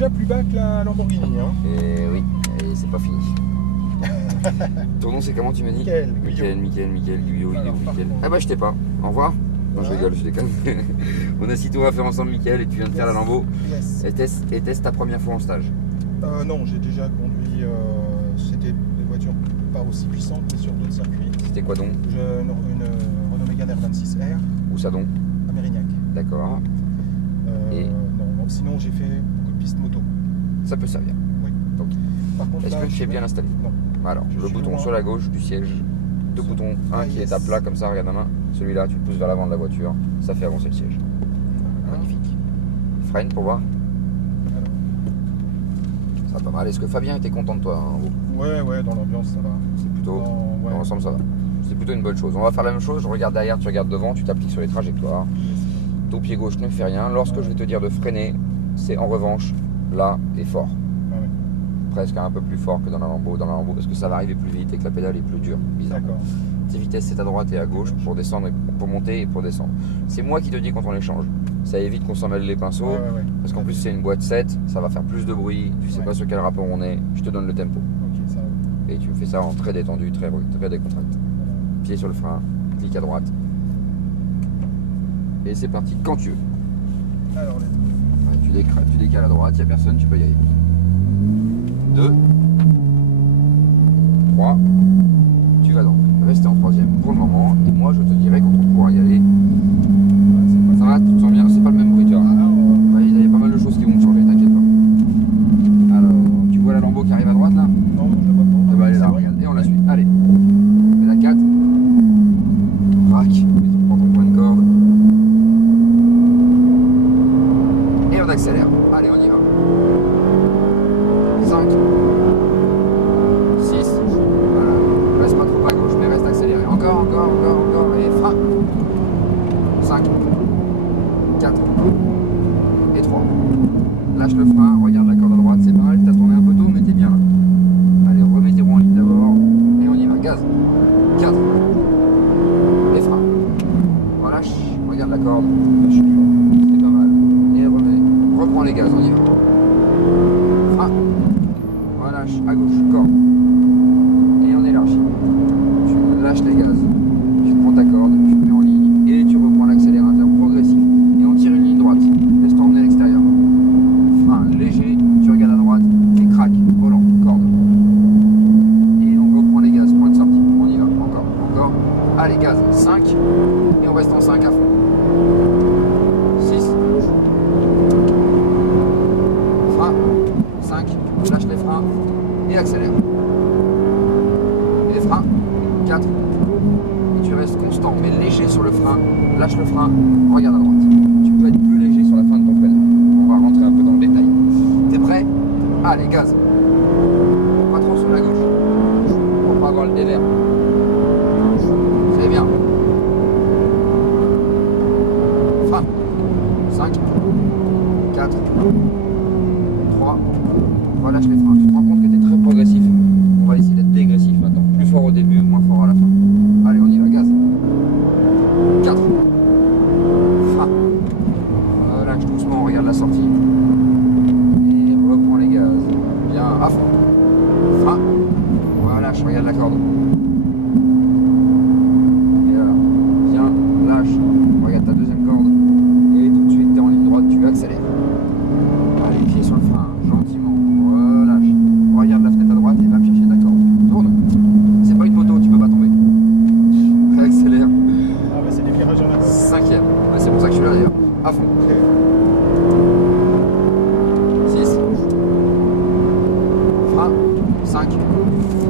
Déjà plus bas que la Lamborghini, hein. Et oui, et c'est pas fini. Ton nom c'est comment tu m'as dit? Mickaël, Guyot. Ah bah je t'ai pas. Au revoir. Non je rigole, je déconne. On a si tout à faire ensemble Mickaël et tu viens de faire la Lambo. Yes. Était-ce ta première fois en stage? Non, j'ai déjà conduit, c'était des voitures pas aussi puissantes mais sur d'autres circuits. C'était quoi donc? Une Renault Mégane R26R Où ça donc? à Mérignac. D'accord. Et non, sinon j'ai fait beaucoup de pistes moto. ça peut servir. Oui. Ok. Par contre, Est-ce là, que tu es bien installé? Non. Alors, Je le suis bouton loin. sur la gauche du siège, deux boutons, un qui est à plat comme ça, regarde la main, celui-là tu le pousses vers l'avant de la voiture, ça fait avancer le siège. Magnifique. Freine pour voir. Alors. Ça va pas mal. Est-ce que Fabien était content de toi hein, Ouais, dans l'ambiance ça va. C'est plutôt, Ouais. dans l'ensemble ça va. C'est plutôt une bonne chose. On va faire la même chose, je regarde derrière, tu regardes devant, tu t'appliques sur les trajectoires. Ton pied gauche ne fait rien. Lorsque je vais te dire de freiner, c'est en revanche là et fort. Ah ouais. Presque un peu plus fort que dans la Lambo, parce que ça va arriver plus vite et que la pédale est plus dure, bizarre. D'accord. Tes vitesses c'est à droite et à gauche pour descendre, pour monter et pour descendre. C'est moi qui te dis quand on les change. Ça évite qu'on s'en mêle les pinceaux, Ouais. parce qu'en plus c'est une boîte 7, ça va faire plus de bruit, tu sais Ouais. pas sur quel rapport on est, je te donne le tempo. Ok, ça va. Et tu me fais ça en très détendu, très décontracté. Pied sur le frein, clic à droite. Et c'est parti, quand tu veux. Alors, Ouais, tu décales à droite, il n'y a personne, tu peux y aller. 2, 3, tu vas donc rester en troisième pour le moment, et moi je te dirai quand on pourra y aller. Ça va, tu te sens bien, c'est pas le même bruit, tu vois. Ouais, il y a pas mal de choses qui vont changer, t'inquiète pas. Alors, tu vois la Lambo qui arrive à droite là? non, je la vois pas. Eh ben, elle est là, regarde, et on la suit. Allez, et la 4, braque, tu prends ton point de corde, et on accélère. Allez, on y va. 5, 6, voilà, reste pas trop à gauche, mais reste accéléré. Encore, et frein. 5, 4, et 3. Lâche le frein, regarde la corde à droite, c'est pas mal, t'as tourné un peu tôt, mais t'es bien là. Allez, remets tes roues en ligne d'abord, et on y va, gaz. 4, et frein. Relâche, regarde la corde, c'est pas mal. Et reprends les gaz, on y va. Frein, relâche, à gauche, corde. Et on élargit. Tu lâches les gaz, tu prends ta corde, tu te mets en ligne, et tu reprends l'accélérateur progressif. Et on tire une ligne droite, laisse-toi emmener à l'extérieur. Frein léger, tu regardes à droite, et crac, volant, corde. Et on reprend les gaz, point de sortie. On y va, encore. Allez, gaz, 5, et on reste en 5 à fond. 6, frein, 5, lâche les freins, et accélère. Les freins, 4, et tu restes constant, mais léger sur le frein, lâche le frein, regarde à droite. Tu peux être plus léger sur la fin de ton frein. On va rentrer un peu dans le détail. T'es prêt? Allez, gaz. Pas trop sur la gauche, pour pas avoir le dévers. C'est bien. Frein. 5, 4, 3, relâche les freins. Tu te rends compte que tu es très progressif. On va essayer d'être dégressif maintenant. Plus fort au début, moins fort à la fin. Allez, on y va, gaz. 4, frein. Relâche doucement, regarde la sortie. Et reprends les gaz. Bien, à fond. Frein. Relâche, regarde la corde. Et voilà. Bien, lâche. Regarde ta deuxième corde. Et tout de suite, tu es en ligne droite, tu accélères. Allez, pied sur le frein, gentiment. Relâche. Regarde la fenêtre à droite et va me chercher ta corde. Tourne. C'est pas une moto, tu peux pas tomber. Réaccélère. Ah bah c'est des virages à la 5e. C'est pour ça que je suis là d'ailleurs. À fond. 6. Frein. 5.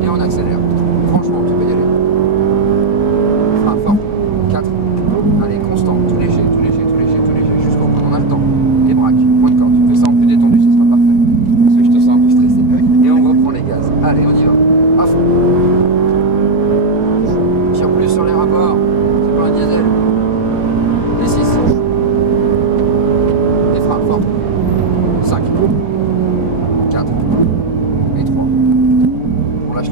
Et on accélère. Franchement, tu peux y aller. Frein fort. 4. Allez, constant. Tout léger. Jusqu'au bout. On a le temps. Et braque. Point de corde. Tu fais ça en plus détendu, ça sera parfait. Parce que je te sens un peu stressé. Et on reprend les gaz. Allez, on y va. À fond. Tire plus sur les rapports. C'est pas un diesel. Et 6. Et frein fort. 5. 4. Et 3. On lâche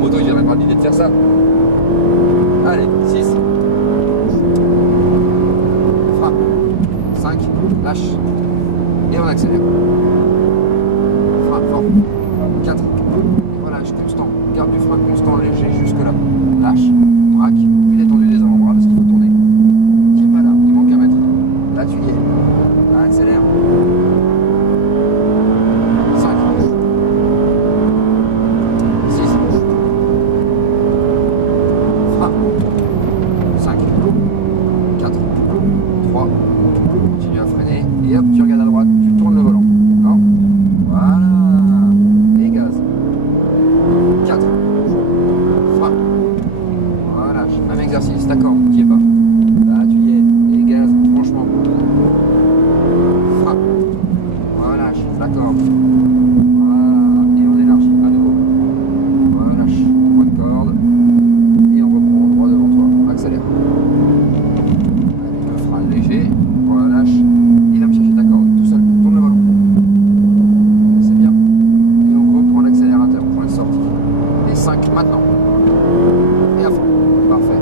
moto, il viendrait pas l'idée de faire ça. Allez, 6. Frein. 5. Lâche. Et on accélère. Frein fort. 4. Relâche constant. Garde du frein constant léger jusque là. Lâche. Braque. Puis détendu des avant-bras parce qu'il faut tourner. Qui est pas là. Il manque un mètre. Là tu y es. Accélère. 5. 6. Frein. 5. 4. 3. Continue à freiner. Et hop, tu regardes à droite. Tu tournes le volant. Non. Voilà. Et gaz. 4. Frein. Voilà. Même exercice. D'accord. Qui est pas. Là, tu y es. Et gaz. Franchement. Frein. Voilà. D'accord. Voilà. Et on élargit à nouveau. Voilà. Point de corde. Et on reprend droit devant toi. Accélère. Allez, le frein léger. Relâche. Il va me chercher ta corde. Tout seul. Tourne le volant. C'est bien. Et on reprend l'accélérateur. Point de sortie. Et 5 maintenant. Et à fond. Parfait.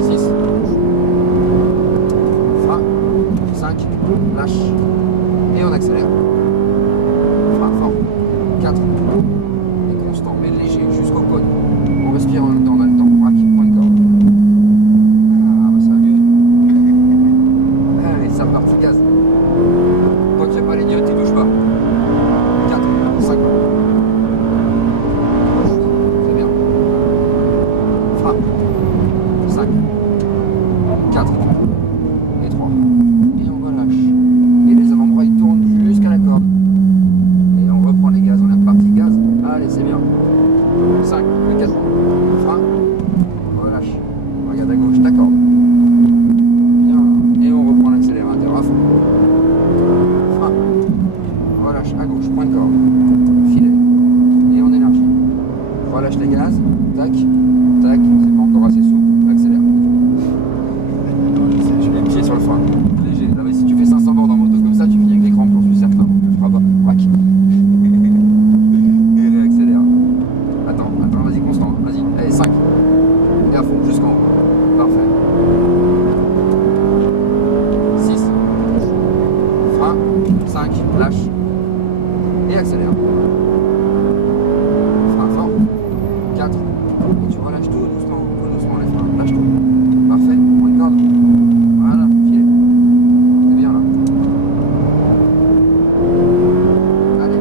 6. Frein. 5. Lâche. Et on accélère. Frein fort. 4. Et constant, mais léger, jusqu'au cône. On respire en même temps, on a le temps. Braque, point de corde. Ah, bah ça va mieux. Allez, c'est reparti, gaz. Tant qu'il n'y a pas les diodes, tu touches pas. 4, 5. C'est bien. Frein. 5. 4. Et 3. Et on relâche. Et les avant-bras ils tournent jusqu'à la corde. Et on reprend les gaz, on est reparti, gaz. Allez, c'est bien. 5, le 4. Frein. Relâche. Regarde à gauche, ta corde. Bien. Et on reprend l'accélérateur à fond. Frein. Relâche à gauche, point de corde. Filet. Et on élargit. Relâche les gaz. Tac. Tac. C'est pas encore assez souple. Accélère. Je mets le pied sur le frein. Léger. Là, mais si tu fais 500 bornes en moto comme ça, tu finis avec l'écran, j'en suis certain. Donc tu le feras pas. Braque. Et réaccélère. Attends, vas-y, constant. Vas-y. Allez, 5. Et à fond, jusqu'en haut. Parfait. 6. Frein. 5. Lâche. Et accélère. Frein fort. 4. Et tu relâches tout doucement les freins. Lâche tout. Parfait. Point de corde. Voilà. Filet. C'est bien là. Allez.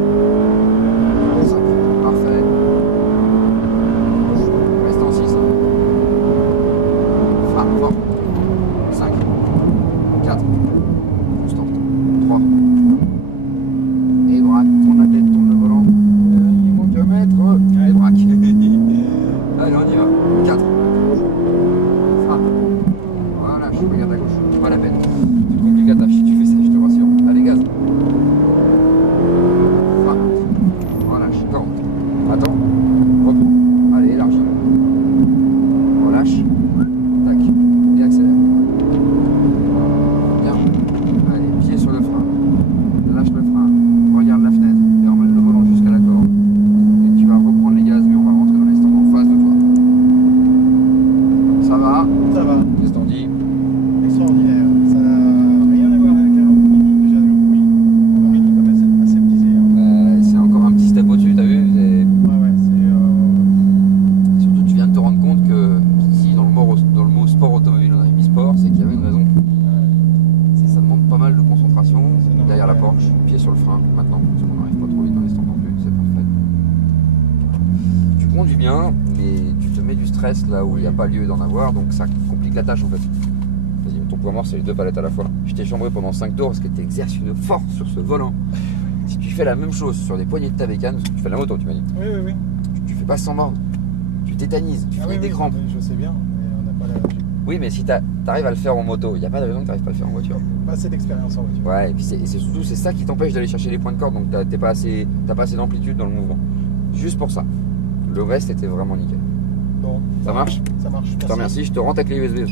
5. Parfait. Reste en 6. Frein fort. 5. 4. Constant. 3. Et braque. Tourne la tête, tourne le volant. Il manque un mètre. Et braque. Allez, on y va. 4. Frein. Voilà, je regarde à gauche. Pas la peine. Tu te compliques la tâche si tu fais ça, je te rassure. Allez, gaz. Frein. Relâche. Corde. Attends. Reprends. Allez, élargis. Relâche. Tac. Et accélère. Bien. Allez, pied sur le frein. Lâche le frein. Regarde la fenêtre. Et emmène le volant jusqu'à la corde. Et tu vas reprendre les gaz, mais on va rentrer dans les stands en face de toi. Ça va? Ça va. Qu'est-ce qu'on dit? Extraordinaire. Ça n'a rien à voir avec un Mini. Déjà le bruit. Un Mini comme aseptisé. C'est encore un petit step au-dessus, t'as vu? Ouais, c'est. Surtout, tu viens de te rendre compte que ici, dans le mot sport automobile, on avait mis sport, c'est qu'il y avait une raison. Ça demande pas mal de concentration. Derrière la Porsche, pied sur le frein, maintenant, parce qu'on n'arrive pas trop vite dans les stands non plus, c'est parfait. Tu conduis bien, mais tu te mets du stress là où il n'y a pas lieu d'en avoir, donc ça complique la tâche en fait. Vas-y, ton poids mort, c'est les 2 palettes à la fois. Je t'ai chambré pendant 5 tours parce que tu exerces une force sur ce volant. Si tu fais la même chose sur des poignées de ta bécane, parce que tu fais de la moto, tu m'as dit, Oui. tu fais pas sans mordre, tu tétanises, tu finis des crampes. Je sais bien, mais on n'a pas la. Oui, mais si tu arrives à le faire en moto, il n'y a pas de raison que tu n'arrives pas à le faire en voiture. Pas assez d'expérience en voiture. Ouais, et puis c'est surtout c'est ça qui t'empêche d'aller chercher les points de corde, donc t'as pas assez d'amplitude dans le mouvement. Juste pour ça. Le reste était vraiment nickel. Bon. Ça marche? Ça marche. Je te remercie, je te rends ta clé USB.